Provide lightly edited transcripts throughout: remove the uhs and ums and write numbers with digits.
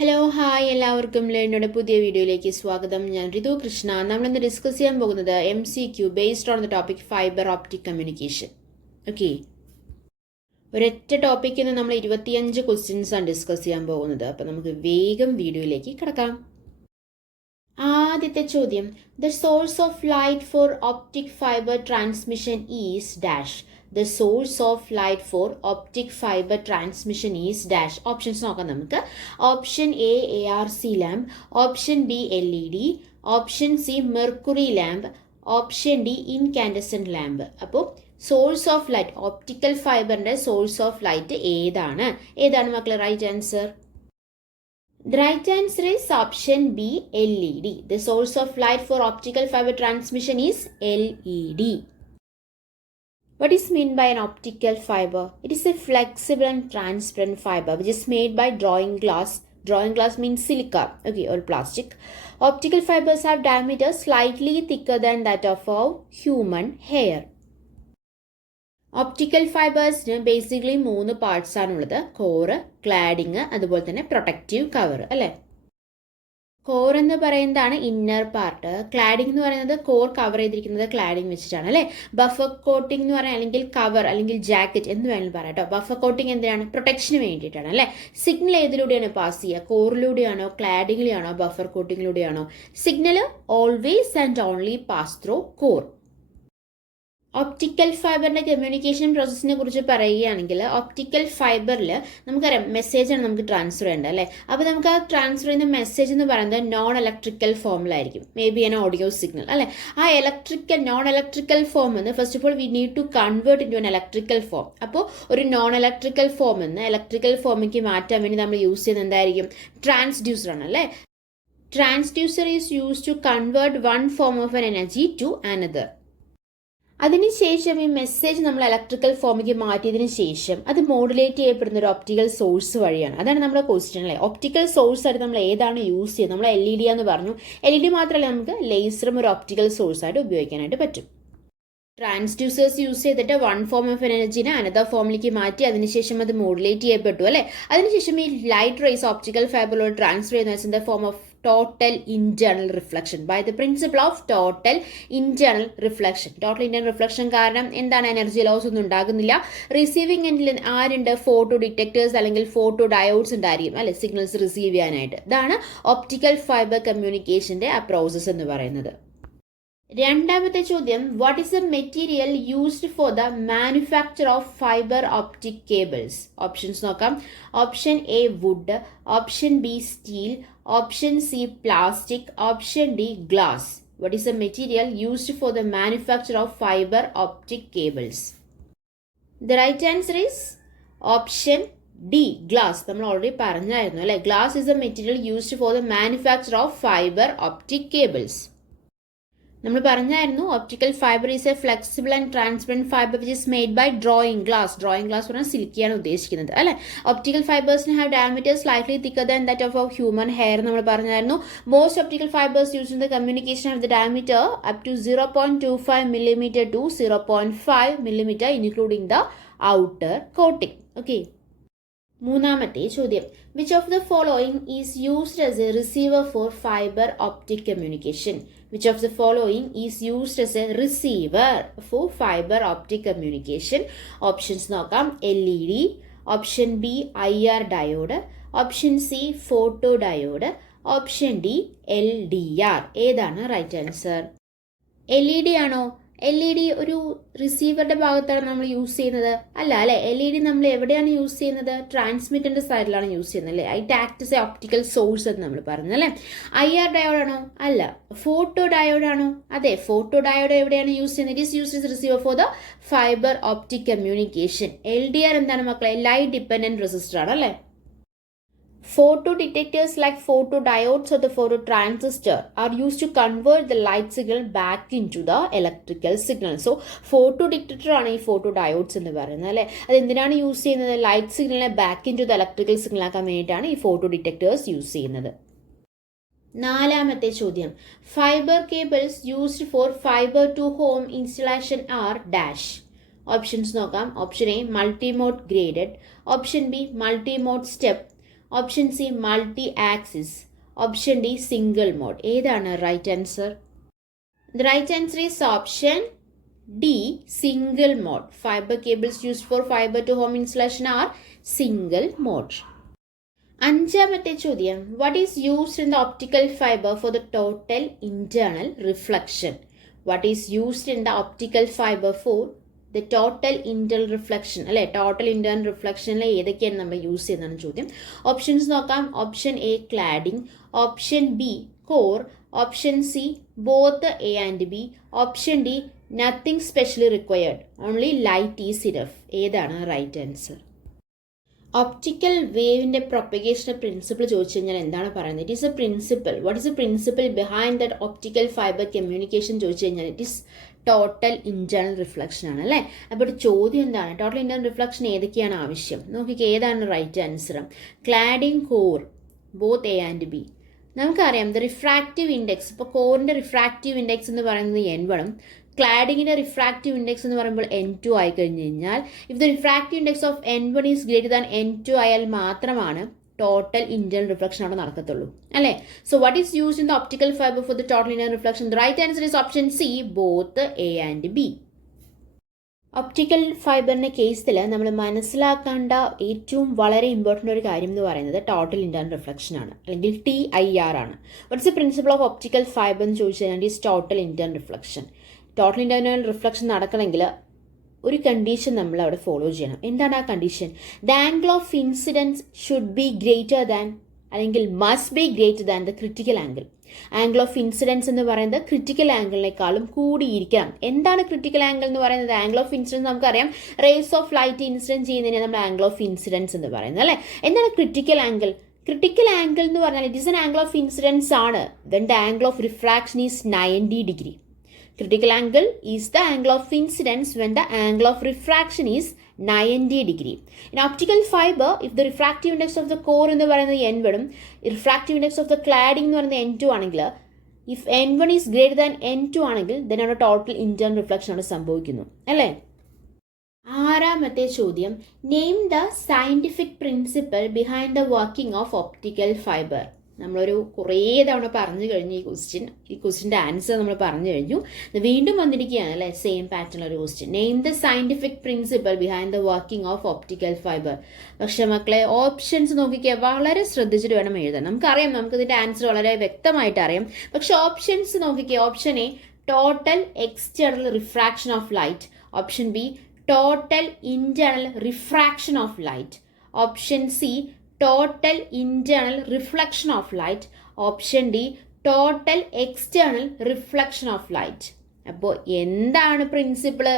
Hello hi എല്ലാവർക്കും ലേണിനോടെ പുതിയ വീഡിയോയിലേക്ക് സ്വാഗതം. ഞാൻ ഋതു കൃഷ്ണ. നമ്മളിന്ന് ഡിസ്കസ് ചെയ്യാൻ പോകുന്നത് MCQ based on the topic fibre optic communication. Okay, ഒരൊറ്റ ടോപ്പിക്കിൽ നിന്ന് നമ്മൾ 25 ക്വസ്റ്റ്യൻസ് ആണ് ഡിസ്കസ് ചെയ്യാൻ പോകുന്നത്. അപ്പം നമുക്ക് വേഗം വീഡിയോയിലേക്ക് കിടക്കാം. ആദ്യത്തെ ചോദ്യം, the source of light for optic fibre transmission is dash. The source of light for optic fiber transmission is dash. Options നോക്കാം നമുക്ക്. Option A ARC lamp, option B LED, option C mercury lamp, option D incandescent lamp. അപ്പോൾ source of light, optical ഫൈബറിന്റെ source of light ഏതാണ് മക്കളെ right answer? The right answer is option B, LED. The source of light for optical fiber transmission is LED. What is meant by an optical fiber? It is a flexible and transparent fiber which is made by drawing glass. Drawing glass means silica, okay, or plastic. Optical fibers have diameter slightly thicker than that of our human hair. Optical fibers basically 3 parts ആണുള്ളത്. Core, cladding, അതുപോലെ തന്നെ protective cover അല്ലേ. Core എന്ന് പറയുന്നതാണ് inner part. Cladding എന്ന് പറയുന്നത് core cover ചെയ്തിരിക്കുന്നത് cladding വെച്ചിട്ടാണ് അല്ലേ. ബഫർ കോട്ടിംഗ് എന്ന് പറയാൻ അല്ലെങ്കിൽ കവർ അല്ലെങ്കിൽ ജാക്കറ്റ് എന്ന് വേണമെങ്കിൽ പറയാം കേട്ടോ. ബഫർ കോട്ടിംഗ് എന്തിനാണ്? പ്രൊട്ടക്ഷന് വേണ്ടിയിട്ടാണ് അല്ലേ. സിഗ്നൽ ഏതിലൂടെയാണ് പാസ് ചെയ്യുക? കോറിലൂടെയാണോ, ക്ലാഡിങ്ങിലാണോ, ബഫർ കോട്ടിങ്ങിലൂടെയാണോ? Signal always and only pass through core. Optical ഫൈബറിന്റെ കമ്മ്യൂണിക്കേഷൻ പ്രോസസ്സിനെ കുറിച്ച് പറയുകയാണെങ്കിൽ, ഓപ്റ്റിക്കൽ ഫൈബറിൽ നമുക്കറിയാം മെസ്സേജാണ് നമുക്ക് ട്രാൻസ്ഫർ ചെയ്യേണ്ടത് അല്ലേ. അപ്പോൾ നമുക്ക് ആ ട്രാൻസ്ഫർ ചെയ്യുന്ന മെസ്സേജ് എന്ന് പറയുന്നത് നോൺ ഇലക്ട്രിക്കൽ ഫോമിലായിരിക്കും. May be an audio signal അല്ലേ. ആ നോൺ ഇലക്ട്രിക്കൽ ഫോം എന്ന് first of all we need to convert into an electrical form. അപ്പോൾ ഒരു നോൺ ഇലക്ട്രിക്കൽ ഫോം എന്ന് ഇലക്ട്രിക്കൽ ഫോമിലേക്ക് മാറ്റാൻ വേണ്ടി നമ്മൾ യൂസ് ചെയ്യുന്നത് എന്തായിരിക്കും? ട്രാൻസ്ഡ്യൂസർ ആണ് അല്ലേ. Transducer is use to convert one form of an energy to another. അതിനുശേഷം ഈ മെസ്സേജ് നമ്മൾ ഇലക്ട്രിക്കൽ ഫോമിലേക്ക് മാറ്റിയതിനു ശേഷം അത് മോഡുലേറ്റ് ചെയ്യപ്പെടുന്ന ഒരു ഒപ്റ്റിക്കൽ സോഴ്സ് വഴിയാണ്. അതാണ് നമ്മുടെ ക്വസ്റ്റ്യൻ അല്ലേ. ഒപ്റ്റിക്കൽ സോഴ്സ് ആയിട്ട് നമ്മൾ ഏതാണ് യൂസ് ചെയ്യുന്നത്? നമ്മൾ LED എന്ന് പറഞ്ഞു. LED മാത്രമല്ല, നമുക്ക് ലേസറും ഒരു ഒപ്റ്റിക്കൽ സോഴ്സ് ആയിട്ട് ഉപയോഗിക്കാനായിട്ട് പറ്റും. ട്രാൻസ്ഡ്യൂസേഴ്സ് യൂസ് ചെയ്തിട്ട് വൺ ഫോം ഓഫ് എനർജിനെ അനദർ ഫോമിലേക്ക് മാറ്റി അതിനുശേഷം അത് മോഡുലേറ്റ് ചെയ്യപ്പെട്ടു അല്ലേ. അതിനുശേഷം ഈ ലൈറ്റ് റേസ് ഓപ്റ്റിക്കൽ ഫൈബറിലോട്ട് ട്രാൻസ്ഫർ ചെയ്യുന്ന in the form of total internal reflection by the principle of total internal reflection. Total internal reflection കാരണം എന്താണ്? എനർജി ലോസ് ഒന്നും ഉണ്ടാകുന്നില്ല. റിസീവിംഗ് എൻഡിൽ ആരുണ്ട്? ഫോട്ടോ ഡിറ്റക്ടേഴ്സ് അല്ലെങ്കിൽ ഫോട്ടോ ഡയോഡ്സ് ഉണ്ടായിരിക്കും അല്ലെ, സിഗ്നൽസ് റിസീവ് ചെയ്യാനായിട്ട്. ഇതാണ് ഒപ്റ്റിക്കൽ ഫൈബർ കമ്മ്യൂണിക്കേഷന്റെ ആ പ്രോസസ് എന്ന് പറയുന്നത്. രണ്ടാമത്തെ ചോദ്യം, what is the material used for the manufacture of fibre optic cables? Options നോക്കാം. Option A wood, option B steel, option C plastic, option D glass. What is the material used for the manufacture of fiber optic cables? The right answer is option D, glass. നമ്മൾ already പറഞ്ഞായിരുന്നു അല്ലെ. Glass is the material used for the manufacture of fiber optic cables. നമ്മൾ പറഞ്ഞായിരുന്നു optical fibre is a flexible and transparent fibre which is made by drawing glass. Drawing glass പറഞ്ഞാൽ സിൽക്കിയാണ് ഉദ്ദേശിക്കുന്നത് അല്ലെ. ഒപ്റ്റിക്കൽ ഫൈബേഴ്സിന് have diameter slightly thicker than that of human hair നമ്മൾ പറഞ്ഞായിരുന്നു. Most optical fibres use in the communication have the diameter up to 0.25 millimeter to 0.5 millimeter including the outer coating. Okay, മൂന്നാമത്തെ ചോദ്യം, which of the following is used as a receiver four fibre optic communication? Which of the following is used as a receiver for fiber optic communication? Options നോക്കാം. LED, option B IR diode, option C photo diode, option D LDR. ഏതാണ് right answer? LED ആണോ? LED ഒരു റിസീവറുടെ ഭാഗത്താണ് നമ്മൾ use ചെയ്യുന്നത് അല്ല അല്ലെ. LED നമ്മൾ എവിടെയാണ് യൂസ് ചെയ്യുന്നത്? ട്രാൻസ്മിറ്ററിന്റെ സൈഡിലാണ് യൂസ് ചെയ്യുന്നത് അല്ലേ. It act as A optical source എന്ന് നമ്മൾ പറഞ്ഞു അല്ലേ. IR ഡയോഡ് ആണോ? അല്ല. ഫോട്ടോ ഡയോഡ് ആണോ? അതെ, ഫോട്ടോ ഡയോഡ് എവിടെയാണ് യൂസ് ചെയ്യുന്നത്? It is used as receiver for the fibre optic communication. LDR എന്താണ് മക്കളെ? ലൈറ്റ് ഡിപ്പെൻഡന്റ് റെസിസ്റ്റർ ആണ് അല്ലേ. Photo detectors like photodiodes or the phototransistor are used to convert the light signal back into the electrical signal. So photo detector ആണ് ഈ photodiodes എന്ന് പറയുന്നത് അല്ലേ. അത് എന്തിനാണ് യൂസ് ചെയ്യുന്നത്? ലൈറ്റ് സിഗ്നലിനെ back into the electrical signal ആക്കാൻ വേണ്ടിയിട്ടാണ് ഈ ഫോട്ടോ ഡിറ്റക്ടേഴ്സ് യൂസ് ചെയ്യുന്നത്. നാലാമത്തെ ചോദ്യം, fibre cables used for fibre to home installation are dash. Options നോക്കാം. Option A multimode graded, option B multimode step, option C multi axis, option D single mode. ഏതാണ് right answer? The right answer is option D, single mode. Fibre cables used for fibre to home installation are single mode. അഞ്ചാമത്തെ ചോദ്യം, what is used in the optical fibre for the total internal reflection? What is used in the optical fibre for the total internal reflection, അല്ലെ? Total internal റിഫ്ലക്ഷനിൽ ഏതൊക്കെയാണ് നമ്മൾ use ചെയ്യുന്നതാണ് ചോദ്യം. Options നോക്കാം. Option A cladding, option B core, option C both A and B, option D nothing specially required, only light is enough. ഏതാണ് right answer? Optical വേവിൻ്റെ propagation principle ചോദിച്ചു കഴിഞ്ഞാൽ എന്താണ് പറയുന്നത്? It is A principle. What is A principle behind that optical fibre communication ചോദിച്ചു കഴിഞ്ഞാൽ it is total internal reflection ആണ്, അല്ലേ? അപ്പോൾ ചോദ്യം എന്താണ്? ടോട്ടൽ ഇന്റേണൽ റിഫ്ലക്ഷൻ ഏതൊക്കെയാണ് ആവശ്യം? നോക്കിക്കേ, ഏതാണ് right answer? Cladding, core, both A and B. നമുക്കറിയാം ദ റിഫ്രാക്റ്റീവ് ഇൻഡെക്സ്. ഇപ്പോൾ കോറിൻ്റെ റിഫ്രാക്റ്റീവ് ഇൻഡെക്സ് എന്ന് പറയുന്നത് N1 ഉം ക്ലാഡിങ്ങിൻ്റെ റിഫ്രാക്റ്റീവ് ഇൻഡെക്സ് എന്ന് പറയുമ്പോൾ N2 ആയി കഴിഞ്ഞ് കഴിഞ്ഞാൽ if the refractive index of N1 is greater than N2 ആയാൽ മാത്രമാണ് ടോട്ടൽ ഇന്റേണൽ റിഫ്ലക്ഷൻ അവിടെ നടക്കത്തുള്ളൂ, അല്ലേ? So what is used in the optical fibre for the total internal reflection? The right answer is option C, both A and B. Optical ഫൈബറിൻ്റെ കേസിൽ നമ്മൾ മനസ്സിലാക്കേണ്ട ഏറ്റവും വളരെ ഇമ്പോർട്ടൻ്റ് ഒരു കാര്യം എന്ന് പറയുന്നത് ടോട്ടൽ ഇന്റേണൽ റിഫ്ലക്ഷൻ ആണ്, അല്ലെങ്കിൽ TIR ആണ്. What's the principle of optical fibre എന്ന് ചോദിച്ചു കഴിഞ്ഞാൽ is total internal reflection. Total internal reflection നടക്കണമെങ്കിൽ ഒരു കണ്ടീഷൻ നമ്മൾ അവിടെ ഫോളോ ചെയ്യണം. എന്താണ് ആ condition? The angle of incidence should be greater than, അല്ലെങ്കിൽ must be greater than the critical angle. Angle of incidence എന്ന് പറയുന്നത് ക്രിറ്റിക്കൽ ആംഗിളിനേക്കാളും കൂടിയിരിക്കണം. എന്താണ് ക്രിറ്റിക്കൽ ആംഗിൾ എന്ന് പറയുന്നത്? ആംഗിൾ ഓഫ് ഇൻസിഡൻസ് നമുക്കറിയാം, റേസ് ഓഫ് ലൈറ്റ് ഇൻസിഡൻസ് ചെയ്യുന്നതിന് നമ്മൾ ആംഗിൾ ഓഫ് ഇൻസിഡൻസ് എന്ന് പറയുന്നത്, അല്ലേ? എന്താണ് ക്രിറ്റിക്കൽ ആംഗിൾ? ക്രിറ്റിക്കൽ ആംഗിൾ എന്ന് പറഞ്ഞാൽ it is an angle of incidence ആണ് when the angle of refraction is 90 degree. Critical angle is the angle of incidence when the angle of refraction is 90 degree. In optical fiber, if the refractive index of the core എന്ന് പറയുന്നത് N1 ഉം refractive index of the cladding എന്ന് പറയുന്നത് N2 ആണെങ്കിൽ, if N1 is greater than N2 ആണെങ്കിൽ then അവിടെ total internal reflection ആണ് സംഭവിക്കുന്നു, അല്ലേ? ആറാമത്തെ ചോദ്യം, name the scientific principle behind the working of optical fibre. നമ്മളൊരു കുറേ തവണ പറഞ്ഞു കഴിഞ്ഞു ഈ ക്വസ്റ്റ്യൻ്റെ ആൻസർ നമ്മൾ പറഞ്ഞു കഴിഞ്ഞു. വീണ്ടും വന്നിരിക്കുകയാണ്, അല്ലേ? സെയിം പാറ്റേൺ ഒരു question. Name the scientific principle behind the working of optical fibre. പക്ഷേ മക്കളെ, ഓപ്ഷൻസ് നോക്കിക്കുക, വളരെ ശ്രദ്ധിച്ചിട്ട് വേണം എഴുതാൻ. നമുക്കറിയാം, നമുക്കിതിൻ്റെ ആൻസർ വളരെ വ്യക്തമായിട്ട് അറിയാം. പക്ഷെ ഓപ്ഷൻസ് നോക്കിക്കുക. Option A total external refraction of light, option B total internal refraction of light, option C total internal reflection of light, option D total external reflection of light. അപ്പോൾ എന്താണ് പ്രിൻസിപ്പിള്?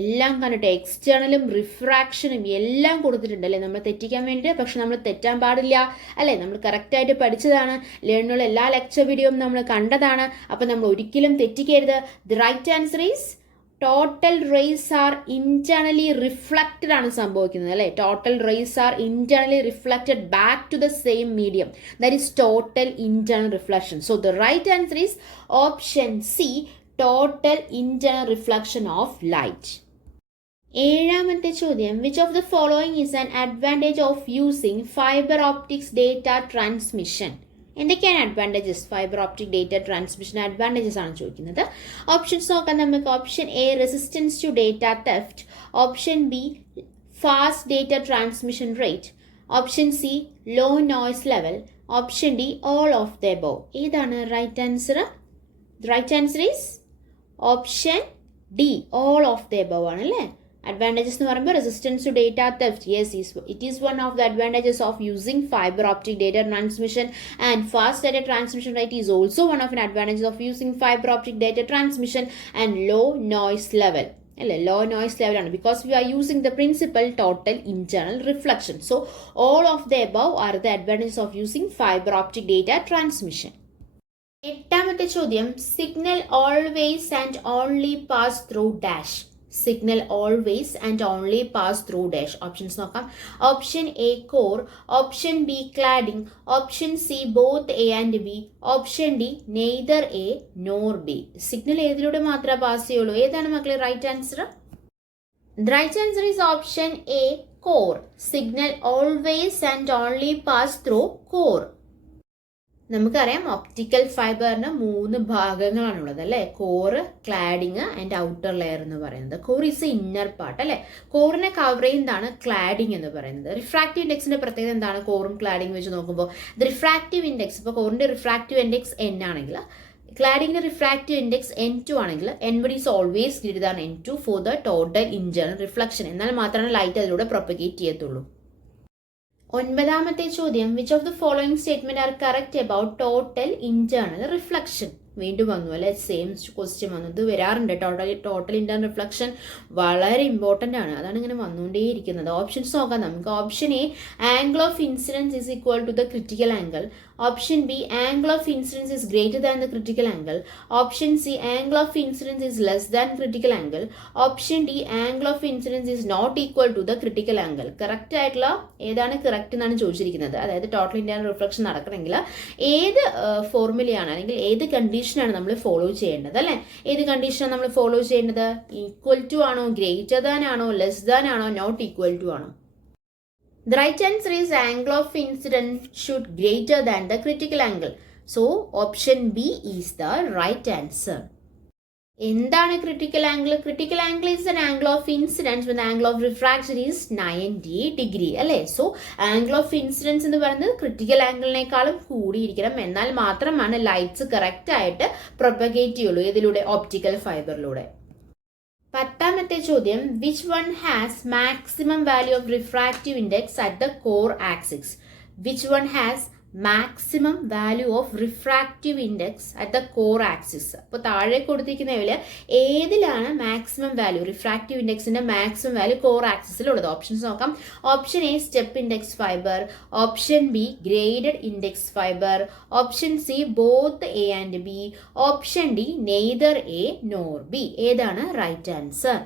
എല്ലാം കണ്ടിട്ട് എക്സ്റ്റേണലും റിഫ്രാക്ഷനും എല്ലാം കൊടുത്തിട്ടുണ്ട്, അല്ലേ? നമ്മൾ തെറ്റിക്കാൻ വേണ്ടിയിട്ട്. പക്ഷെ നമ്മൾ തെറ്റാൻ പാടില്ല, അല്ലേ? നമ്മൾ കറക്റ്റായിട്ട് പഠിച്ചതാണ്. ലേണിനുള്ള എല്ലാ ലെക്ചർ വീഡിയോയും നമ്മൾ കണ്ടതാണ്. അപ്പം നമ്മൾ ഒരിക്കലും തെറ്റിക്കരുത്. The right answer is total rays are internally reflected ആണ് സംഭവിക്കുന്നത്, അല്ലേ? Total rays are internally reflected back to the same medium. That is total internal reflection. So the right answer is option C, total internal reflection of light. ഏഴാമത്തെ ചോദ്യം, which of the following is an advantage of using fibre optics data transmission? എന്തൊക്കെയാണ് advantages? Fibre optic data transmission advantages ആണ് ചോദിക്കുന്നത്. Options നോക്കാം നമുക്ക്. Option A resistance to data theft, option B fast data transmission rate, option C low noise level, option D all of the above. ഏതാണ് right answer? Right answer is option D, all of the above ആണ്, അല്ലേ? Advantages എന്ന് പറയുമ്പോൾ resistance to data theft, yes, it is one of the advantages of using fibre optic data transmission, and fast data transmission rate is also one of an advantages of using fibre optic data transmission, and low noise level, അല്ലേ? Low noise level ആണ് because we are using the principle total internal reflection. So all of the above are the advantages of using fibre optic data transmission. എട്ടാമത്തെ ചോദ്യം, signal always and only pass through dash. Signal always and only pass through dash. Options നോക്കാം. Option A core, option B cladding, option C both A and B, option D neither A nor B. Signal ഏതിലൂടെ മാത്രമേ pass ചെയ്യുള്ളൂ? ഏതാണ് മക്കളെ right answer? The right answer is option A core. Signal always and only pass through core. നമുക്കറിയാം optical ഫൈബറിന് 3 ഭാഗങ്ങളാണുള്ളത് അല്ലേ? Core, cladding and outer layer എന്ന് പറയുന്നത്. Core is A inner part അല്ലേ? കോറിനെ കവർ ചെയ്യുന്നതാണ് ക്ലാഡിങ് എന്ന് പറയുന്നത്. റിഫ്രാക്റ്റീവ് ഇൻഡെക്സിന്റെ പ്രത്യേകത എന്താണ്? കോറും ക്ലാഡിങ് വെച്ച് നോക്കുമ്പോൾ റിഫ്രാക്റ്റീവ് ഇൻഡെക്സ്, ഇപ്പോൾ കോറിന്റെ റിഫ്രാക്റ്റീവ് ഇൻഡെക്സ് n ആണെങ്കിൽ ക്ലാഡിങ്ങിന്റെ റിഫ്രാക്റ്റീവ് ഇൻഡെക്സ് n2 ആണെങ്കിൽ n1 is always greater than n2 for the total internal reflection. എന്നാൽ മാത്രമേ ലൈറ്റ് അതിലൂടെ പ്രൊപ്പഗേറ്റ് ചെയ്യത്തുള്ളൂ. 9ാമത്തെ ചോദ്യം, which of the following statement are correct about total internal reflection? വീണ്ടും വന്നു അല്ലെ? സെയിം ക്വസ്റ്റ്യൻ വന്നു. ഇത് വരാറുണ്ട്. ടോട്ടൽ ഇന്റേണൽ റിഫ്ലക്ഷൻ വളരെ ഇമ്പോർട്ടന്റ് ആണ്. അതാണ് ഇങ്ങനെ വന്നുകൊണ്ടേയിരിക്കുന്നത്. ഓപ്ഷൻസ് നോക്കാം നമുക്ക്. Option A, angle of incidence is equal to the critical angle. Option B, angle of incidence is greater than the critical angle. Option C, angle of incidence is less than critical angle. Option D, angle of incidence is not equal to the critical angle. Correct ആയിട്ടുള്ള ഏതാണ് correct എന്നാണ് ചോദിച്ചിരിക്കുന്നത്. അതായത് total internal reflection നടക്കണമെങ്കിൽ ഏത് ഫോർമുലയാണ് അല്ലെങ്കിൽ ഏത് കണ്ടീഷനാണ് നമ്മൾ ഫോളോ ചെയ്യേണ്ടത് അല്ലെ? ഏത് കണ്ടീഷനാണ് നമ്മൾ ഫോളോ ചെയ്യേണ്ടത്? ഈക്വൽ ടു ആണോ, ഗ്രേറ്റർ ദാൻ ആണോ, ലെസ് ദാൻ ആണോ, നോട്ട് ഈക്വൽ ടു ആണോ? The right answer is angle of incidence should greater than the critical angle. So option B is the right answer. എന്താണ് critical angle? Critical angle is an angle of incidence when the angle of refraction is 90 degree അല്ലേ? So angle of incidence എന്ന് പറയുന്നത് critical ആംഗിളിനേക്കാളും കൂടിയിരിക്കണം. എന്നാൽ മാത്രമാണ് lights correct ആയിട്ട് propagate ചെയ്യുള്ളൂ. ഇതിലൂടെ optical ഫൈബറിലൂടെ. 10ാമത്തെ ചോദ്യം, which one has maximum value of refractive index at the core axis? Which one has maximum value of refractive index at the core axis? അപ്പോൾ താഴെ കൊടുത്തിരിക്കുന്നതിൽ ഏതിലാണ് മാക്സിമം വാല്യൂ, റിഫ്രാക്റ്റീവ് ഇൻഡെക്സിന്റെ മാക്സിമം വാല്യൂ കോർ ആക്സിസിലുള്ളത്? Options നോക്കാം. Option A, step index fibre. Option B, graded index fibre. Option C, both A and B. Option D, neither A nor B. ഏതാണ് right answer?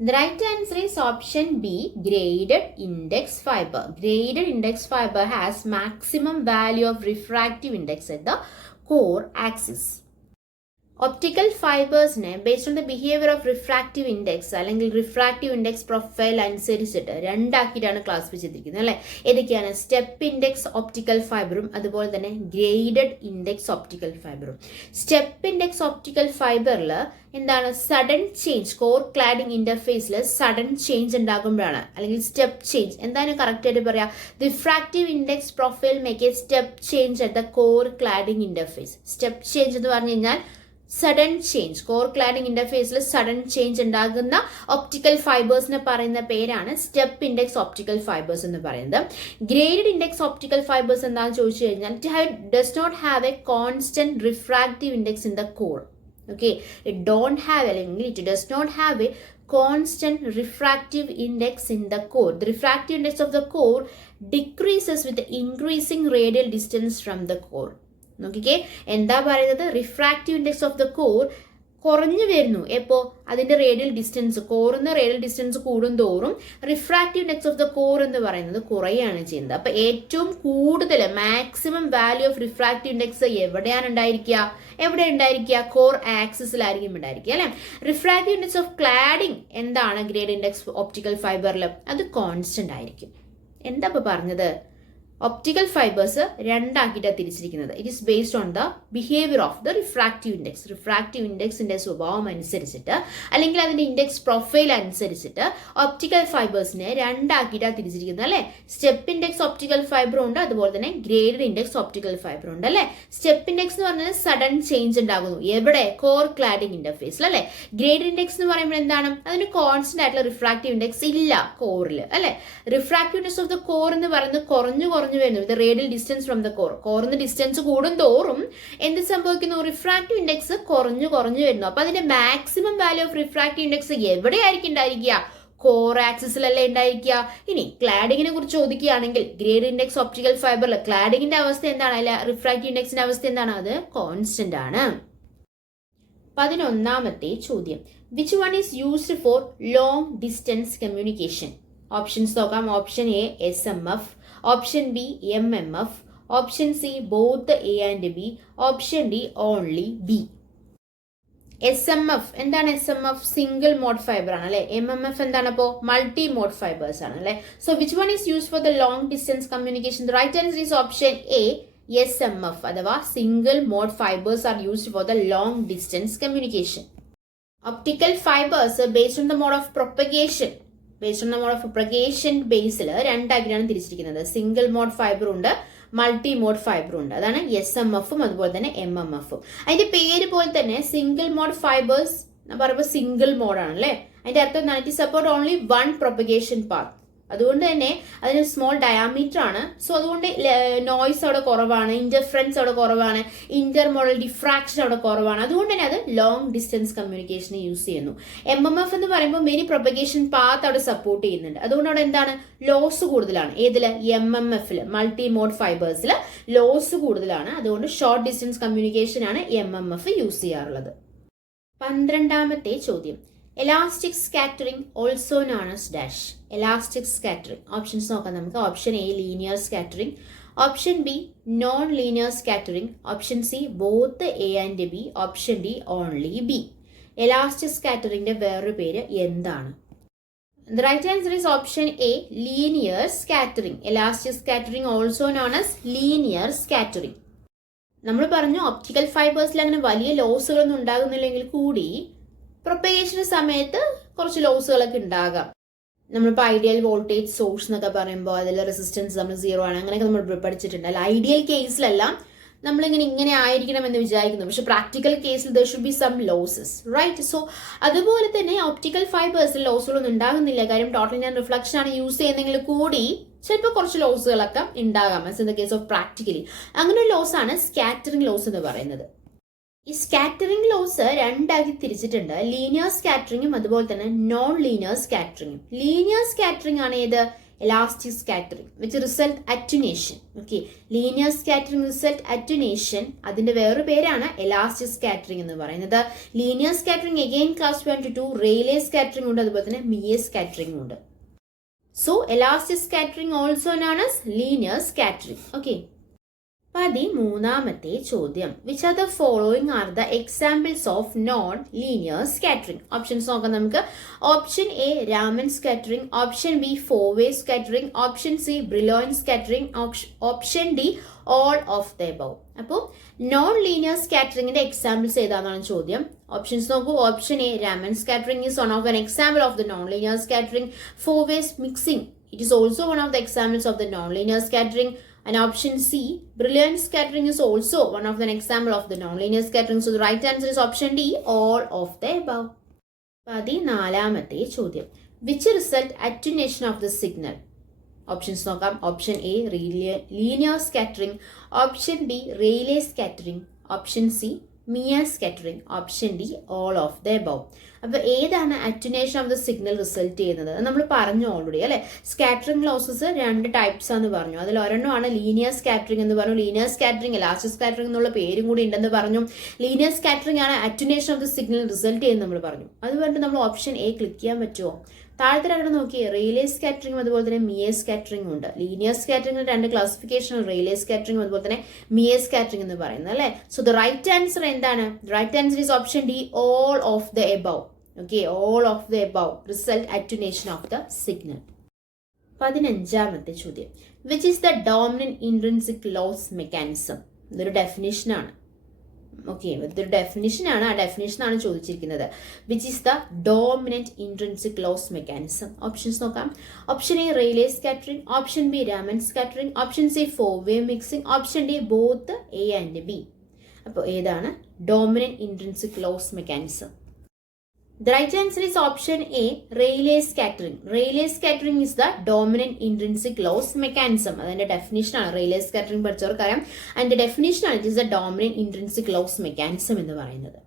The right answer is option B, graded index fiber. Graded index fiber has maximum value of refractive index at the core axis. Optical ഫൈബേഴ്സിനെ based on the behaviour of refractive index അല്ലെങ്കിൽ refractive index profile അനുസരിച്ചിട്ട് രണ്ടാക്കിയിട്ടാണ് classify ചെയ്തിരിക്കുന്നത് അല്ലെ? ഏതൊക്കെയാണ്? Step index optical ഫൈബറും അതുപോലെ തന്നെ ഗ്രേഡഡ് ഇൻഡെക്സ് ഒപ്റ്റിക്കൽ ഫൈബറും. സ്റ്റെപ്പ് ഇൻഡെക്സ് ഒപ്റ്റിക്കൽ ഫൈബറിൽ എന്താണ്? സഡൻ ചേഞ്ച്, കോർ ക്ലാഡിംഗ് ഇന്റർഫേസിൽ സഡൻ ചേഞ്ച് ഉണ്ടാകുമ്പോഴാണ്, അല്ലെങ്കിൽ സ്റ്റെപ്പ് ചേഞ്ച്. എന്താണ് കറക്റ്റ് ആയിട്ട് പറയാ? Refractive index profile make a step change at the core cladding interface. Step change എന്ന് പറഞ്ഞു കഴിഞ്ഞാൽ സഡൻ ചേഞ്ച്, കോർ ക്ലാഡിംഗ് ഇന്റർഫേസിൽ സഡൻ ചേഞ്ച് ഉണ്ടാകുന്ന ഒപ്റ്റിക്കൽ ഫൈബേഴ്സിനെ പറയുന്ന പേരാണ് സ്റ്റെപ്പ് ഇൻഡെക്സ് ഒപ്റ്റിക്കൽ ഫൈബേഴ്സ് എന്ന് പറയുന്നത്. ഗ്രേഡഡ് ഇൻഡെക്സ് ഒപ്റ്റിക്കൽ ഫൈബേഴ്സ് എന്താണെന്ന് ചോദിച്ചു കഴിഞ്ഞാൽ it does not have a constant refractive index in the core. Okay, it don't have അല്ലെങ്കിൽ it does not have a constant refractive index in the core. The refractive index of the core decreases with the increasing radial distance from the core. നോക്കിക്കേ, എന്താ പറയുന്നത്? Refractive index of the core കുറഞ്ഞു വരുന്നു. എപ്പോൾ? അതിന്റെ radial distance, കോറിന്ന് radial distance കൂടുന്തോറും refractive index of the core എന്ന് പറയുന്നത് കുറയാണ് ചെയ്യുന്നത്. അപ്പൊ ഏറ്റവും കൂടുതൽ maximum value of refractive index എവിടെയാണ് ഉണ്ടായിരിക്കുക? കോർ ആക്സിസിലായിരിക്കും ഉണ്ടായിരിക്കുക അല്ലെ? റിഫ്രാക്റ്റീവ് ഇൻഡെക്സ് ഓഫ് ക്ലാഡിംഗ് എന്താണ്? ഗ്രേഡ് ഇൻഡെക്സ് ഒപ്റ്റിക്കൽ ഫൈബറിൽ അത് കോൺസ്റ്റന്റ് ആയിരിക്കും. എന്താ ഇപ്പൊ പറഞ്ഞത്? ഒപ്റ്റിക്കൽ ഫൈബേഴ്സ് രണ്ടാക്കിയിട്ടാണ് തിരിച്ചിരിക്കുന്നത്. It is based on the behaviour of the refractive index. Refractive ഇൻഡെക്സിന്റെ സ്വഭാവം അനുസരിച്ചിട്ട് അല്ലെങ്കിൽ അതിന്റെ ഇൻഡെക്സ് പ്രൊഫൈൽ അനുസരിച്ചിട്ട് ഒപ്റ്റിക്കൽ ഫൈബേഴ്സിനെ രണ്ടാക്കിയിട്ടാണ് തിരിച്ചിരിക്കുന്നത് അല്ലെ? സ്റ്റെപ്പ് ഇൻഡെക്സ് ഒപ്റ്റിക്കൽ ഫൈബർ ഉണ്ട്, അതുപോലെ തന്നെ ഗ്രേഡഡ് ഇൻഡെക്സ് ഒപ്റ്റിക്കൽ ഫൈബർ ഉണ്ട് അല്ലെ? സ്റ്റെപ്പ് ഇൻഡെക്സ് എന്ന് പറഞ്ഞാൽ സഡൻ ചേഞ്ച് ഉണ്ടാകുന്നു. എവിടെ? കോർ ക്ലാഡിംഗ് ഇന്റർഫേസിൽ അല്ലെ? ഗ്രേഡഡ് ഇൻഡെക്സ് എന്ന് പറയുമ്പോൾ എന്താണ്? അതിന് കോൺസ്റ്റന്റ് ആയിട്ടുള്ള റിഫ്രാക്റ്റീവ് ഇൻഡെക്സ് ഇല്ല കോറിൽ അല്ലെ? Refractive index of the core എന്ന് പറയുന്നത് കുറഞ്ഞു വരുന്നു. ഇത് radial distance from the core. കോറിന് ഡിസ്റ്റൻസ് കൂടുന്തോറും എന്ത് സംഭവിക്കുന്നു? റിഫ്രാക്റ്റീവ് ഇൻഡെക്സ് കുറഞ്ഞു വരുന്നു. അപ്പൊ അതിന്റെ maximum value of refractive index എവിടെയായിരിക്കും ഉണ്ടായിരിക്കുക? കോർ ആക്സിസിലല്ലേ ഉണ്ടായിരിക്കുക. ഇനി ക്ലാഡിങ്ങിനെ കുറിച്ച് ചോദിക്കുകയാണെങ്കിൽ ഗ്രേഡ് ഇൻഡെക്സ് ഒപ്റ്റിക്കൽ ഫൈബറിൽ ക്ലാഡിങ്ങിന്റെ അവസ്ഥ എന്താണ്? അല്ല, റിഫ്രാക്റ്റീവ് ഇൻഡെക്സിന്റെ അവസ്ഥ എന്താണ്? അത് കോൺസ്റ്റന്റ് ആണ്. 11ാമത്തെ ചോദ്യം, which one is used for long distance communication? Options നോക്കാം. Option A, SMF. Option B, MMF. Option C, both A and B. Option D, only B. SMF എന്താണ് SMF? സിംഗിൾ മോഡ് ഫൈബർ ആണ് അല്ലെ. MMF എന്താണ് അപ്പോൾ? Multi mode fibres ആണ് അല്ലെ. So which one is used for the long distance communication? The right answer is option A, SMF അഥവാ single mode fibres are used for the long distance communication. Optical fibres based on the mode of propagation ബേസിൽ രണ്ടാക്കിയാണ് തിരിച്ചിരിക്കുന്നത്. Single mode fibre ഉണ്ട്, multi mode ഫൈബറും ഉണ്ട്. അതാണ് SMFും അതുപോലെ തന്നെ MMFും. അതിന്റെ പേര് പോലെ തന്നെ സിംഗിൾ മോഡ് ഫൈബേഴ്സ് പറയുമ്പോൾ സിംഗിൾ മോഡാണ് അല്ലേ. അതിന്റെ അർത്ഥം എന്താണ്? It support only one propagation path. അതുകൊണ്ട് തന്നെ അതിന് സ്മോൾ ഡയാമീറ്റർ ആണ്. സോ അതുകൊണ്ട് നോയ്സ് അവിടെ കുറവാണ്, ഇന്റർഫറൻസ് അവിടെ കുറവാണ്, ഇന്റർമോഡൽ ഡിഫ്രാക്ഷൻ അവിടെ കുറവാണ്. അതുകൊണ്ട് തന്നെ അത് ലോങ് ഡിസ്റ്റൻസ് കമ്മ്യൂണിക്കേഷന് യൂസ് ചെയ്യുന്നു. MMF എന്ന് പറയുമ്പോൾ മെനി പ്രൊപ്പഗേഷൻ പാത്ത് അവിടെ സപ്പോർട്ട് ചെയ്യുന്നുണ്ട്. അതുകൊണ്ട് അവിടെ എന്താണ്? ലോസ് കൂടുതലാണ്. ഏതില്? MMFല്, മൾട്ടി മോഡ് ഫൈബേഴ്സിൽ ലോസ് കൂടുതലാണ്. അതുകൊണ്ട് ഷോർട്ട് ഡിസ്റ്റൻസ് കമ്മ്യൂണിക്കേഷൻ ആണ് MMF യൂസ് ചെയ്യാറുള്ളത്. 12ാമത്തെ ചോദ്യം, elastic scattering also known as dash. Elastic scattering options നോക്കാം നമുക്ക്. Option A linear scattering, option B non linear scattering, option C both A and B, option D only B. Elastic സ്കാറ്ററിംഗിന്റെ വേറൊരു പേര് എന്താണ്? The right answer is option A, linear scattering. Elastic scattering also known as linear scattering. നമ്മൾ പറഞ്ഞു optical ഫൈബേഴ്സിൽ അങ്ങനെ വലിയ ലോസുകളൊന്നും ഉണ്ടാകുന്നില്ലെങ്കിൽ കൂടി propagation സമയത്ത് കുറച്ച് ലോസുകളൊക്കെ ഉണ്ടാകാം. നമ്മളിപ്പോൾ ഐഡിയൽ വോൾട്ടേജ് സോഴ്സ് എന്നൊക്കെ പറയുമ്പോൾ അതിൽ റെസിസ്റ്റൻസ് നമ്മൾ 0 ആണ്, അങ്ങനെയൊക്കെ നമ്മൾ പഠിച്ചിട്ടുണ്ട്. അല്ല, ഐഡിയൽ കേസിലെല്ലാം ഇങ്ങനെ ആയിരിക്കണം എന്ന് വിചാരിക്കുന്നു. പക്ഷെ പ്രാക്ടിക്കൽ കേസിൽ there should be some losses, right? So അതുപോലെ തന്നെ ഒപ്റ്റിക്കൽ ഫൈബേഴ്സിൽ ലോസുകളൊന്നും ഉണ്ടാകുന്നില്ല. കാര്യം ടോട്ടൽ ഞാൻ റിഫ്ലക്ഷൻ ആണ് യൂസ് ചെയ്യുന്നെങ്കിൽ കൂടി ചിലപ്പോൾ കുറച്ച് ലോസുകളൊക്കെ ഉണ്ടാകാം. As in the case of practically അങ്ങനെ ഒരു ലോസ് ആണ് സ്കാറ്ററിംഗ് ലോസ് എന്ന് പറയുന്നത്. ഈ സ്കാറ്ററിംഗ് ലോസ് രണ്ടാക്കി തിരിച്ചിട്ടുണ്ട്. ലീനിയർ സ്കാറ്ററിംഗും അതുപോലെ തന്നെ നോൺ ലീനിയർ സ്കാറ്ററിംഗും. ലീനിയർ സ്കാറ്ററിംഗ് ആണ് ഏത്? Elastic scattering which result attenuation. Okay, linear scattering result attenuation, അതിന്റെ വേറൊരു പേരാണ് എലാസ്റ്റിക് സ്കാറ്ററിംഗ് എന്ന് പറയുന്നത്. Linear scattering again class 1 to 2 Rayleigh scattering ഉണ്ട്, അതുപോലെ തന്നെ മിയെ സ്കാറ്ററിംഗ് ഉണ്ട്. So elastic scattering also known as linear scattering. Okay, 13ാമത്തെ ചോദ്യം, which are the following are the examples of non linear scattering? Options നോക്കാം നമുക്ക്. Option A Raman scattering, option B four wave scattering, option C Brillouin scattering, option D all of the above. അപ്പോൾ non linear സ്കാറ്ററിംഗിന്റെ examples ഏതാണെന്നാണ് ചോദ്യം. Options നോക്കൂ. Option A Raman scattering is one of an example of the non linear scattering. Four wave mixing, it is also one of the examples of the non-linear scattering. And option C, brilliant scattering is also one of the example of the non-linear scattering. So the right answer is option D, all of the above. 14ാമത്തെ ചോദ്യം, which result attenuation of the signal? Options നോക്കാം. Option A linear scattering, option B Rayleigh scattering, option C Mie scattering, option D all of the above. അപ്പൊ ഏതാണ് attenuation of the signal result ചെയ്യുന്നത്? നമ്മൾ പറഞ്ഞു already അല്ലെ. Scattering losses 2 types ആണെന്ന് പറഞ്ഞു. അതിൽ ഒരെണ്ണമാണ് ലീനിയർ സ്കാറ്ററിംഗ് എന്ന് പറഞ്ഞു. ലീനിയർ സ്കാറ്ററിംഗ് എലാസ്റ്റിക് സ്കാറ്ററിംഗ് എന്നുള്ള പേരും കൂടി ഉണ്ടെന്ന് പറഞ്ഞു. ലീനിയർ സ്കാറ്ററിംഗ് ആണ് attenuation of the signal result ചെയ്യുന്നത് നമ്മൾ പറഞ്ഞു. അതുകൊണ്ട് നമ്മൾ ഓപ്ഷൻ എ ക്ലിക്ക് ചെയ്യാൻ പറ്റുമോ? താഴത്തെ രണ്ടും നോക്കി. റെയിലേ സ്കാറ്ററിംഗും അതുപോലെ തന്നെ മിയെ സ്കാറ്ററിംഗും ഉണ്ട്. ലീനിയർ സ്കാറ്ററിംഗിന് 2 ക്ലാസിഫിക്കേഷൻ, റെയിലേ സ്കാറ്ററിംഗും അതുപോലെ തന്നെ മിയെ സ്കാറ്ററിംഗ് എന്ന് പറയുന്നത് അല്ലെ. സോ ദ റൈറ്റ് ആൻസർ എന്താണ്? Right answer is option D, all of the above. Okay, all of the above result attenuation of the signal. 15ാമത്തെ ചോദ്യം, which is the dominant intrinsic loss mechanism? ഇതൊരു ഡെഫിനിഷനാണ്. Okay, ഇതൊരു ഡെഫിനിഷനാണ്. ആ ഡെഫിനിഷനാണ് ചോദിച്ചിരിക്കുന്നത്. Which is the dominant intrinsic loss mechanism? Options നോക്കാം. Option A Rayleigh scattering, option B Raman scattering, option C four way mixing, option D both A and B. അപ്പോൾ ഏതാണ് dominant intrinsic loss mechanism? The right answer is option A, relay scattering. Relay scattering is the dominant intrinsic loss mechanism. അതിന്റെ definition ആണ്. Rayleigh scattering പഠിച്ചവർക്കറിയാം. അതിന്റെ definition ആണ് it is the dominant intrinsic loss mechanism എന്ന് പറയുന്നത്.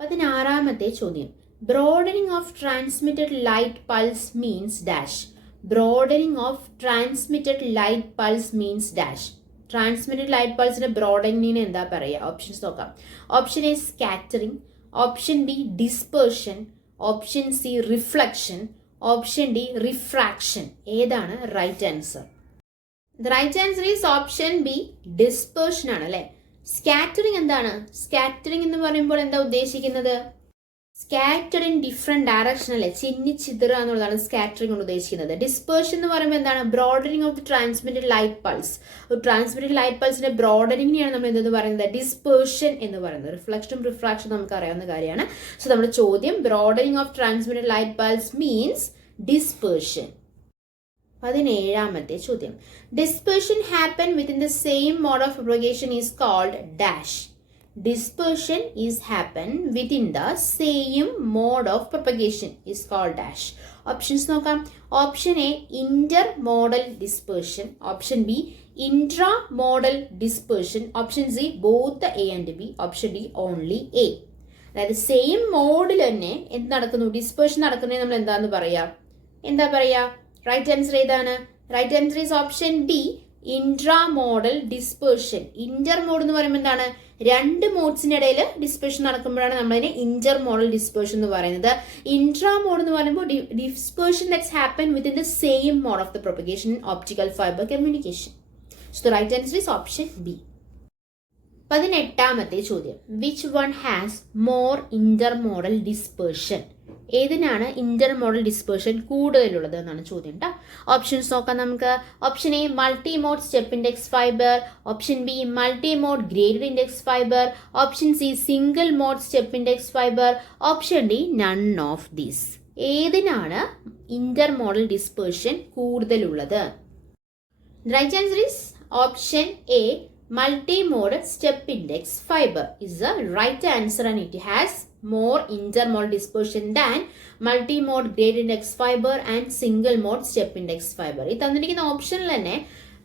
16ാമത്തെ ചോദ്യം, broadening of transmitted light pulse means dash. Broadening of transmitted light pulse means dash. Transmitted light പൾസിന്റെ ബ്രോഡനിങ്ങിന് എന്താ പറയുക? ഓപ്ഷൻസ് നോക്കാം. Option A scattering, option B dispersion, option C reflection, option D refraction. ഏതാണ് right answer? The right answer is option B dispersion ആണ് അല്ലെ. Scattering എന്താണ്? Scattering എന്ന് പറയുമ്പോൾ എന്താ ഉദ്ദേശിക്കുന്നത്? സ്കാറ്റർഡ് ഇൻ ഡിഫറെന്റ് ഡയറക്ഷൻ അല്ലെ, ചിന്നിച്ചിതറുക എന്നുള്ളതാണ് സ്കാറ്ററിംഗ് കൊണ്ട് ഉദ്ദേശിക്കുന്നത്. ഡിസ്പേർഷൻ എന്ന് പറയുമ്പോൾ എന്താണ്? Broadening of the transmitted light pulse. ഒരു ട്രാൻസ്മിറ്റഡ് ലൈറ്റ് പൾസിന്റെ ബ്രോഡനിങ്ങിനെയാണ് നമ്മൾ എന്തെന്ന് പറയുന്നത്? ഡിസ്പേർഷൻ എന്ന് പറയുന്നത്. റിഫ്ലക്ഷനും റിഫ്രാക്ഷൻ നമുക്ക് അറിയാവുന്ന കാര്യമാണ്. സോ നമ്മുടെ ചോദ്യം broadening of transmitted light pulse means dispersion. 17ാമത്തെ ചോദ്യം. Dispersion happen within the same mode of propagation is called dash. Dispersion is happen within the same mode of propagation is called dash. Options നോക്കാം. Option A intermodal dispersion. Option B intramodal dispersion. Option C both the A and B. Option D only A. അതായത് same മോഡിൽ തന്നെ എന്ത് നടക്കുന്നു? Dispersion നടക്കുന്നത് നമ്മൾ എന്താന്ന് പറയാ? റൈറ്റ് ആൻസർ ഏതാണ്? Right answer is option B intramodal dispersion. Inter mode എന്ന് പറയുമ്പോൾ എന്താണ്? രണ്ട് മോഡ്സിനിടയിൽ ഡിസ്പേർഷൻ നടക്കുമ്പോഴാണ് നമ്മളതിനെ ഇന്റർ മോഡൽ ഡിസ്പേർഷൻ എന്ന് പറയുന്നത്. ഇൻട്രാ മോഡ് എന്ന് പറയുമ്പോൾ dispersion that's happen within the same mode of the propagation in optical fibre communication. So the right answer is option B. 18ാമത്തെ ചോദ്യം. Which one has more intermodal dispersion? ഏതിനാണ് intermodal dispersion കൂടുതലുള്ളത് എന്നാണ് ചോദ്യം കേട്ടോ. Options നോക്കാം നമുക്ക്. Option A multimode step index fibre. Option B multimode graded index fibre. Option C single mode step index fibre. Option D none of these. ഏതിനാണ് intermodal dispersion കൂടുതലുള്ളത്? Right answer is option A multimodal step index fiber is the right answer, and it has more intermodal dispersion than multimode graded index fiber and single mode step index fiber. ഈ തന്നിരിക്കുന്ന ഓപ്ഷനിൽ തന്നെ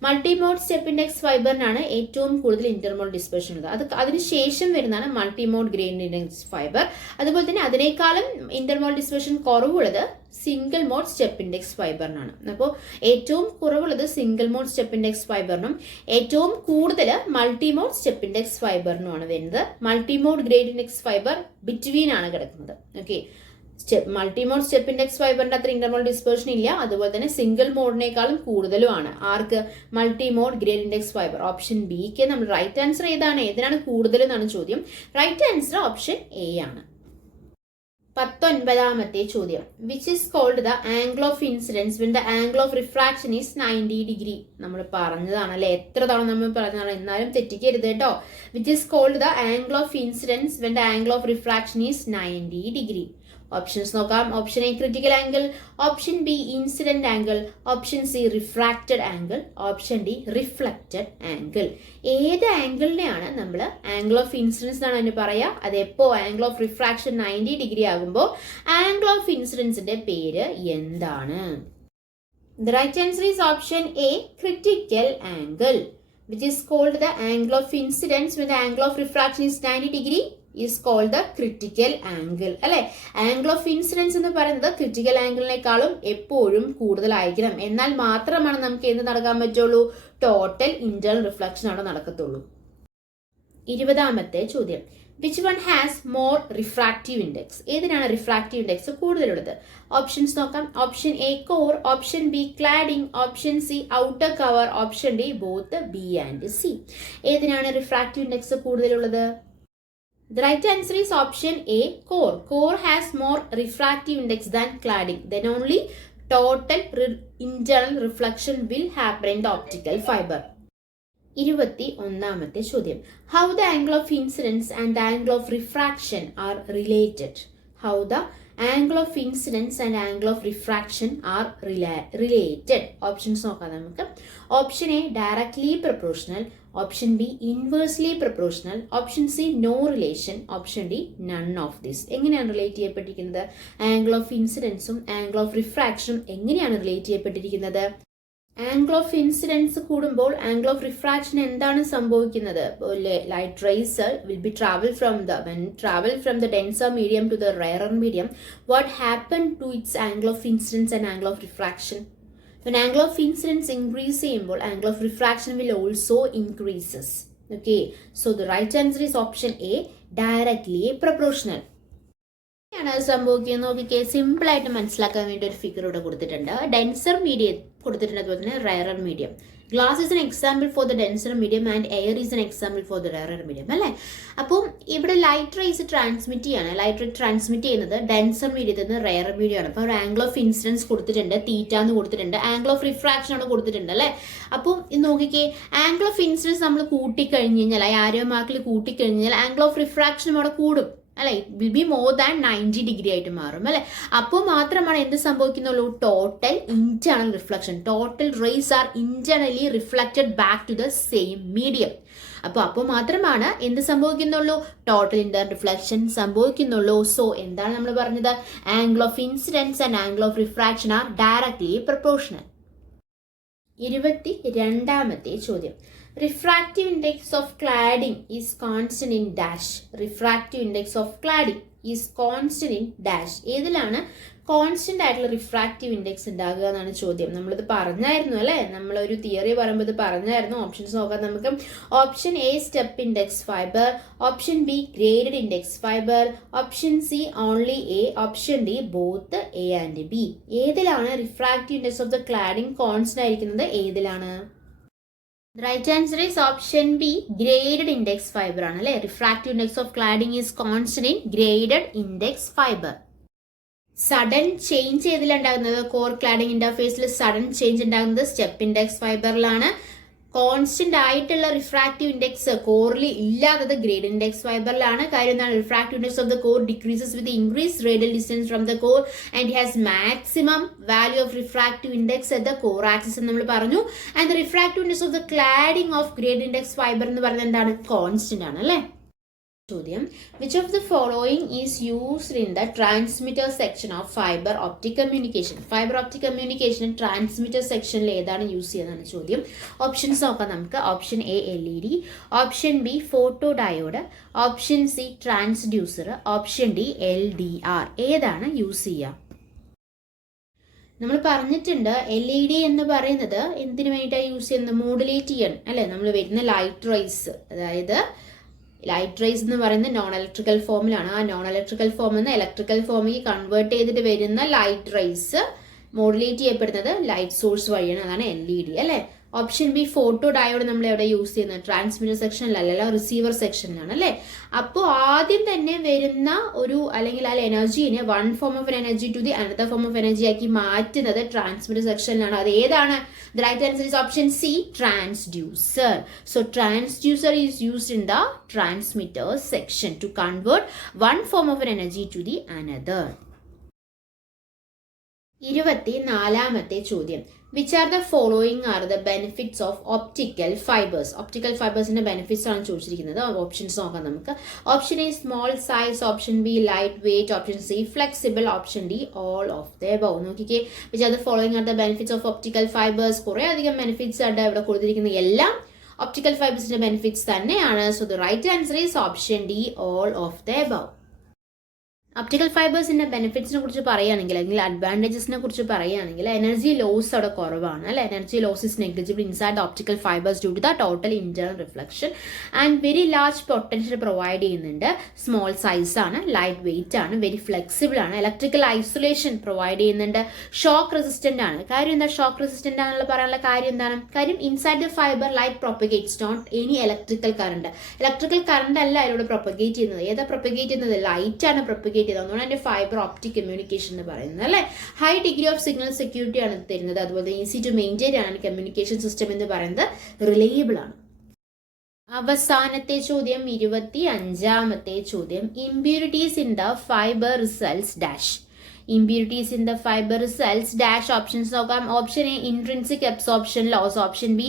multimode step index ഫൈബറിനാണ് ഏറ്റവും കൂടുതൽ ഇന്റർമോഡ് dispersion ഉള്ളത്. അതിനുശേഷം വരുന്നതാണ് multimode grade index fibre. അതുപോലെ തന്നെ അതിനേക്കാളും ഇന്റർമോഡ് ഡിസ്പേർഷൻ കുറവുള്ളത് സിംഗിൾ മോഡ് സ്റ്റെപ്പ് ഇൻഡെക്സ് ഫൈബറിനാണ്. അപ്പോൾ ഏറ്റവും കുറവുള്ളത് സിംഗിൾ മോഡ് സ്റ്റെപ്പ് ഇൻഡെക്സ് ഫൈബറിനും ഏറ്റവും കൂടുതൽ മൾട്ടിമോഡ് സ്റ്റെപ്പ് ഇൻഡെക്സ് ഫൈബറിനുമാണ് വരുന്നത്. Multimode grade index fibre between ആണ് കിടക്കുന്നത്. ഓക്കെ, മൾട്ടിമോഡ് സ്റ്റെപ്പ് ഇൻഡെക്സ് ഫൈബറിന്റെ അത്ര ഇന്റർമോഡ് ഡിസ്പേർഷൻ ഇല്ല. അതുപോലെ തന്നെ സിംഗിൾ മോഡിനേക്കാളും കൂടുതലുമാണ് ആർക്ക്? Multimode grade index fibre. Option ബിക്ക് നമ്മൾ റൈറ്റ് ആൻസർ ഏതിനാണ് കൂടുതൽ എന്നാണ് ചോദ്യം. റൈറ്റ് ആൻസർ ഓപ്ഷൻ എ ആണ്. 19ാമത്തെ ചോദ്യം. Which is called the angle of incidence when the angle of refraction is 90 degree. നമ്മൾ പറഞ്ഞതാണ് അല്ലെ, എത്ര തവണ നമ്മൾ പറഞ്ഞതാണ്, എന്നാലും തെറ്റിക്കരുത് കേട്ടോ. Which is called the angle of incidence when the angle of refraction is 90 degree. Options നോക്കാം. Option A critical angle. Option B incident angle. Option C refracted angle. Option D reflected angle. ഏത് ആംഗിളിനെയാണ് നമ്മൾ angle of incidence എന്നാണ് അതിന് പറയാ. അതെപ്പോ angle of refraction 90 degree ആകുമ്പോൾ angle of ഇൻസിഡൻസിന്റെ പേര് എന്താണ്? The right answer is option A critical angle, which is called the angle of incidence when the angle of refraction is 90 degree is called the critical angle. അല്ലെ, angle of incidence എന്ന് പറയുന്നത് critical ആംഗിളിനേക്കാളും എപ്പോഴും കൂടുതലായിരിക്കണം. എന്നാൽ മാത്രമാണ് നമുക്ക് എന്ത് നടക്കാൻ പറ്റുള്ളൂ? ടോട്ടൽ ഇന്റേണൽ റിഫ്ലക്ഷൻ അവിടെ നടക്കത്തുള്ളൂ. 20ാമത്തെ ചോദ്യം. Which one has more refractive index? ഏതിനാണ് റിഫ്രാക്റ്റീവ് ഇൻഡെക്സ് കൂടുതലുള്ളത്? ഓപ്ഷൻസ് നോക്കാം. Option A core. Option B cladding. Option C outer cover. Option D both B and C. ഏതിനാണ് റിഫ്രാക്റ്റീവ് ഇൻഡെക്സ് കൂടുതലുള്ളത്? The right answer is option A core. Core has more refractive index than cladding. Then only total internal reflection will happen in the optical fiber. 21ാമത്തെ ചോദ്യം. How the angle of incidence and the angle of refraction are related? How the angle of incidence and angle of refraction are related. Options നോക്കാം നമുക്ക്. Option A directly proportional. Option B inversely proportional. Option C no relation. Option D none of this. എങ്ങനെയാണ് relate ചെയ്യപ്പെട്ടിരിക്കുന്നത്? Angle of ഇൻസിഡൻസും angle of റിഫ്രാക്ഷനും എങ്ങനെയാണ് relate ചെയ്യപ്പെട്ടിരിക്കുന്നത്? Angle of incidence കൂടുമ്പോൾ angle of refraction എന്താണ് സംഭവിക്കുന്നത്? Light rays will be travel from the denser medium to the rarer medium. What happened to its angle of incidence and angle of refraction? When angle of incidence increase ചെയ്യുമ്പോൾ angle of refraction will also increases. Okay, so the right answer is option A directly proportional. ാണ് സംഭവിക്കുന്നത് നോക്കിക്കേ. Simple ആയിട്ട് മനസ്സിലാക്കാൻ വേണ്ടി ഒരു figure ഇവിടെ കൊടുത്തിട്ടുണ്ട്. ഡെൻസർ മീഡിയം കൊടുത്തിട്ടുണ്ട്, അതുപോലെ തന്നെ rarer medium. Glass is an example for the denser medium and air is an example for the rare medium അല്ലേ. അപ്പം ഇവിടെ ലൈറ്റ് റേസ് ട്രാൻസ്മിറ്റ് ചെയ്യാണ്. ലൈറ്റ് റേ ട്രാൻസ്മിറ്റ് ചെയ്യുന്നത് ഡെൻസർ മീഡിയത്തിൽ നിന്ന് റെയർ മീഡിയം ആണ്. അപ്പോൾ ഒരു ആംഗിൾ ഓഫ് ഇൻസിഡൻസ് കൊടുത്തിട്ടുണ്ട്, തീറ്റ എന്ന് കൊടുത്തിട്ടുണ്ട്, ആംഗിൾ ഓഫ് റിഫ്രാക്ഷൻ ആണ് കൊടുത്തിട്ടുണ്ട് അല്ലേ. അപ്പം ഇത് നോക്കിക്കേ, ആംഗിൾ ഓഫ് ഇൻസിഡൻസ് നമ്മൾ കൂട്ടിക്കഴിഞ്ഞ് കഴിഞ്ഞാൽ ആരോ മാർക്കിൽ കൂട്ടിക്കഴിഞ്ഞാൽ ആംഗിൾ ഓഫ് റിഫ്രാക്ഷനും അവിടെ കൂടും അല്ലെ. Will be more than 90 degree ആയിട്ട് മാറും അല്ലെ. അപ്പോൾ മാത്രമാണ് എന്ത് സംഭവിക്കുന്നുള്ളൂ, total internal reflection, total rays are internally reflected back to the same medium. അപ്പോൾ മാത്രമാണ് എന്ത് സംഭവിക്കുന്നുള്ളൂ, ടോട്ടൽ ഇന്റേണൽ റിഫ്ലക്ഷൻ സംഭവിക്കുന്നുള്ളൂ. സോ എന്താണ് നമ്മൾ പറഞ്ഞത്, angle of incidence and angle of refraction are directly proportional. 22ാമത്തെ ചോദ്യം, refractive index of cladding is constant in dash. Refractive index of cladding is constant in dash. ഏതിലാണ് കോൺസ്റ്റന്റ് ആയിട്ടുള്ള refractive index ഉണ്ടാകുക എന്നാണ് ചോദ്യം. നമ്മളിത് പറഞ്ഞായിരുന്നു അല്ലേ, നമ്മളൊരു തിയറി പറയുമ്പോൾ ഇത് പറഞ്ഞായിരുന്നു. ഓപ്ഷൻസ് നോക്കാം നമുക്ക്. Option A step index fibre, option B graded index fibre, option C only A, option D both A and B. ഏതിലാണ് refractive index of the cladding constant ആയിരിക്കുന്നത്, ഏതിലാണ്? The right answer is option B, graded index fiber ആണ് അല്ലേ. refractive index of cladding is constant in graded index fiber. Sudden change ഏതിലുണ്ടാകുന്നത്, core cladding ഇന്റർഫേസിൽ sudden change ഉണ്ടാകുന്നത് step index ഫൈബറിലാണ്. Constant ആയിട്ടുള്ള refractive index കോറിൽ ഇല്ലാത്തത് ഗ്രേഡ് ഇൻഡെക്സ് ഫൈബറിലാണ്. കാര്യം എന്താണ്, refractive index of the core decreases with increase radial distance from the core and has maximum value of refractive index at the core axis എന്ന് നമ്മൾ പറഞ്ഞു. And the refractive index of the cladding of grade index fibre എന്ന് പറയുന്നത് എന്താണ്, constant ആണ് അല്ലേ. ചോദ്യം, which of the following is used in the transmitter section of fiber optic communication? Fibre optic communication transmitter സെക്ഷനിൽ ഏതാണ് യൂസ് ചെയ്യുന്നതാണ് ചോദ്യം. ഓപ്ഷൻസ് നോക്കാം നമുക്ക്. Option A LED, option B photo diode, option C transducer, option D LDR. ഏതാണ് use ചെയ്യുക? നമ്മൾ പറഞ്ഞിട്ടുണ്ട് LED എന്ന് പറയുന്നത് എന്തിനു വേണ്ടിയിട്ടാണ് യൂസ് ചെയ്യുന്നത്, മോഡുലേറ്റ് ചെയ്യാൻ അല്ലേ. നമ്മൾ വരുന്ന ലൈറ്റ് റേസ്, അതായത് ലൈറ്റ് റേസ് എന്ന് പറയുന്നത് നോൺ ഇലക്ട്രിക്കൽ ഫോമിലാണ്. ആ നോൺ ഇലക്ട്രിക്കൽ ഫോമിൽ നിന്ന് ഇലക്ട്രിക്കൽ ഫോമിലേക്ക് കൺവേർട്ട് ചെയ്തിട്ട് വരുന്ന ലൈറ്റ് റേസ് മോഡുലേറ്റ് ചെയ്യപ്പെടുന്നത് ലൈറ്റ് സോഴ്സ് വഴിയാണ്. അതാണ് LED അല്ലേ. ഓപ്ഷൻ ബി ഫോട്ടോ ഡയോഡ് നമ്മൾ എവിടെ യൂസ് ചെയ്യുന്നത്, ട്രാൻസ്മിറ്റർ സെക്ഷനിലല്ല, റിസീവർ സെക്ഷനിലാണ് അല്ലേ. അപ്പോൾ ആദ്യം തന്നെ വരുന്ന ഒരു അല്ലെങ്കിൽ ആ എനർജീനെ one form of energy to the another form of energy ആക്കി മാറ്റുന്നത് ട്രാൻസ്മിറ്റർ സെക്ഷനിലാണ്. അത് ഏതാണ്? The right answer is option C, transducer. So transducer is used in the transmitter section to convert one form of an energy to the another. 24ാമത്തെ ചോദ്യം, which are the following are the benefits of optical fibers? Optical fibers-ന്റെ benefits ആണ് ചോദിച്ചിരിക്കുന്നത്. Options നോക്കാം നമുക്ക്. Option A small size, option B light weight, option C flexible, option D all of the above. നോക്കിക്കേ, which are the following are the benefits of optical fibers? കുറേ അധികം benefits ആണ് ഇവിടെ കൊടുത്തിരിക്കുന്നത്. എല്ലാം ഒപ്റ്റിക്കൽ ഫൈബേഴ്സിന്റെ ബെനിഫിറ്റ്സ് തന്നെയാണ്. So the right answer is option D all of the above. Optical ഫൈബേഴ്സിന്റെ ബെനിഫിറ്റ്സിനെ കുറിച്ച് പറയുകയാണെങ്കിൽ അല്ലെങ്കിൽ അഡ്വാൻറ്റേജസിനെ കുറിച്ച് പറയുകയാണെങ്കിൽ എനർജി ലോസ് അവിടെ കുറവാണ് അല്ലെ. Energy loss is negligible inside the optical fibres due to the total internal reflection and very large potential provide ചെയ്യുന്നുണ്ട്. സ്മോൾ സൈസ് ആണ്, ലൈറ്റ് വെയിറ്റ് ആണ്, വെരി ഫ്ലെക്സിബിൾ ആണ്, ഇലക്ട്രിക്കൽ ഐസൊലേഷൻ പ്രൊവൈഡ് ചെയ്യുന്നുണ്ട്, ഷോക്ക് റെസിസ്റ്റന്റ് ആണ്. കാര്യം എന്താ ഷോക്ക് റെസിസ്റ്റന്റ് ആണെന്നുള്ള പറയാനുള്ള കാര്യം എന്താണ്? കാര്യം inside the fibre light propagates not any electrical current. Electrical current അല്ല ഇതിലൂടെ പ്രൊപ്പഗേറ്റ് ചെയ്യുന്നത്. ഏതാ പ്രൊപ്പഗേറ്റ് ചെയ്യുന്നത്? ലൈറ്റ് ആണ് പ്രൊപ്പഗേറ്റ് ചെയ്യുന്നത്. അതുകൊണ്ട് തന്നെ ഫൈബർ ഒപ്റ്റിക് കമ്മ്യൂണിക്കേഷൻ എന്ന് പറയുന്നത് അല്ലെ. High degree of signal security ആണ് തരുന്നത്. അതുപോലെ ഈസി ടു മെയിൻറ്റെയിൻ ആണ് കമ്മ്യൂണിക്കേഷൻ സിസ്റ്റം എന്ന് പറയുന്നത്. റിലയബിൾ ആണ്. അവസാനത്തെ ചോദ്യം, 25ാമത്തെ ചോദ്യം, impurities in the fibre results dash. Impurities in the fiber cells dash. Options നോക്കാം. Option A intrinsic absorption loss, option B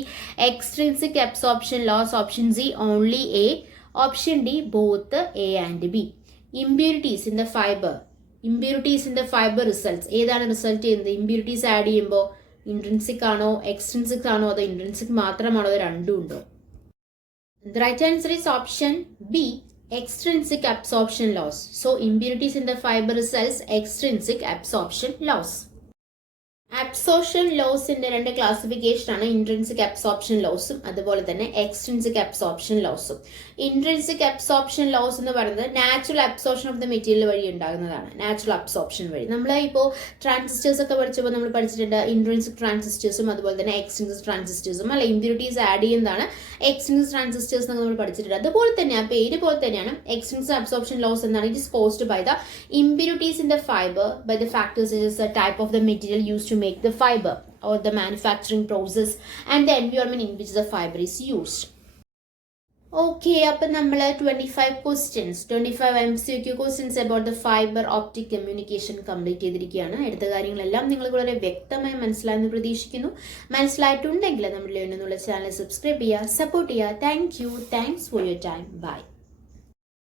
extrinsic absorption loss, option C only A, option D both A and B. Impurities in the fibre, impurities in the fibre results ഏതാണ് result ചെയ്യുന്നത്? Impurities add ചെയ്യുമ്പോൾ intrinsic ആണോ extrinsic ആണോ അതോ intrinsic മാത്രമാണോ അതോ രണ്ടും ഉണ്ടോ? The right answer is option B, extrinsic absorption loss. So impurities in the fiber cells, extrinsic absorption loss. Absorption ലോസിന്റെ രണ്ട് ക്ലാസിഫിക്കേഷൻ ആണ് ഇൻട്രിൻസിക് അബ്സോർപ്ഷൻ ലോസും അതുപോലെ തന്നെ എക്സ്ട്രിൻസിക് അബ്സോർപ്ഷൻ ലോസും. ഇൻട്രിൻസിക് അബ്സോർപ്ഷൻ ലോസ് എന്ന് പറയുന്നത് natural absorption of the material വഴി ഉണ്ടാകുന്നതാണ്. നാച്ചുറൽ അബ്സോർപ്ഷൻ വഴി നമ്മൾ ഇപ്പോൾ ട്രാൻസിസ്റ്റേഴ്സ് ഒക്കെ പഠിച്ചപ്പോൾ നമ്മൾ പഠിച്ചിട്ടുണ്ട് ഇൻട്രിൻസിക് ട്രാൻസിസ്റ്റേഴ്സും അതുപോലെ തന്നെ എക്സ്ട്രിൻസിക് ട്രാൻസിസ്റ്റേഴ്സും അല്ല ഇമ്പ്യൂരിറ്റീസ് ആഡ് ചെയ്യുന്നതാണ് എക്സ്ട്രിൻസിക് ട്രാൻസിസ്റ്റേഴ്സ് എന്ന് നമ്മൾ പഠിച്ചിട്ടുണ്ട്. അതുപോലെ തന്നെ ആ പേര് പോലെ തന്നെയാണ് എക്സ്ട്രിൻസിക് അബ്സോർപ്ഷൻ ലോസ് എന്നാണ്. It is caused by the impurities in the fibre by the factors is a type of the material use to make the fiber or the manufacturing process and the environment in which the fiber is used. Okay, അപ്പം നമ്മൾ 25 questions, 25 MCQ questions about the fiber optic communication complete ചെയ്തിരിക്കുകയാണ്. എടുത്ത കാര്യങ്ങളെല്ലാം നിങ്ങൾക്ക് വളരെ വ്യക്തമായി മനസ്സിലായെന്ന് പ്രതീക്ഷിക്കുന്നു. മനസ്സിലായിട്ടുണ്ടെങ്കിൽ നമ്മുടെ ലേൺ എന്നുള്ള ചാനൽ സബ്സ്ക്രൈബ് ചെയ്യുക, സപ്പോർട്ട് ചെയ്യുക. Thanks for your time. By.